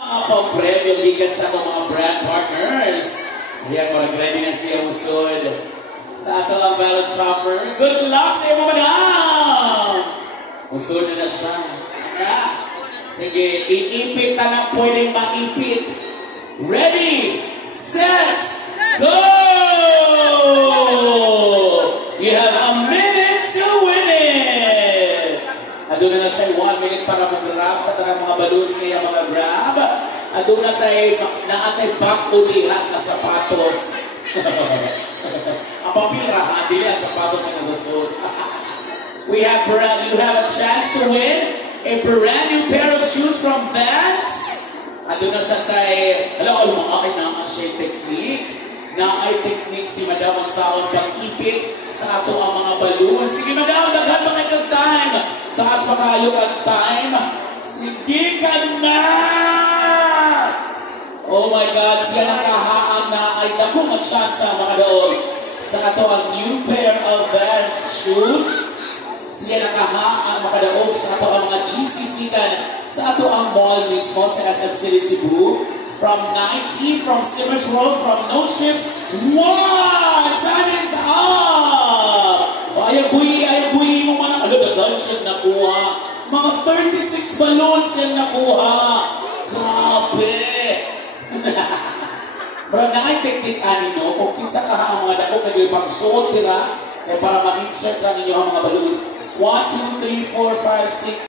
Mga pang-premyo gikan sa akong mga brand partners. Ayan, ready na siya usod sa ato ang ballot shopper. Good luck sa iyo, madam! Usod na siya. Sige, iipit na na pwedeng maipit. Ready, set, go! You have a minute to win it! Aduna na siya 1 minute para mag-grab sa tarang mga balloons niya mga grab. Aduna tayo naatay back-ulihan na sapatos. Ang papirahan, dili ang sapatos na nasusunod. You have a chance to win a brand new pair of shoes from Vans. Aduna sa tayo, alam mo, ay naman siya technique. Na ay technique si Madam ang saon pag-ipit sa ato ang mga balloons. Sige Madam, daghan pa kayo time. Taas pa kayo ang time. Sige ka na! Oh my God, siya nakahaan na ay dako mag-chance mga doon. Sa ato ang new pair of Vans shoes. Siya nakahaan makadaog sa ato ang mga GCs nikan sa ato ang mall mismo sa SM City Cebu. From Nike, from Stimmers World, from No Strips. One! Time is up! Ayaw buhi mo man. Ano, dagan siya nakuha. Mga 36 balloons siya nakuha. Grabe! Pero nakay-technique no? Kung kinsa ka ang mga dako, kayo pag-suot nila, para ma-insert lang ninyo ang mga balloons. 1, 2, 3, 4, 5, 6,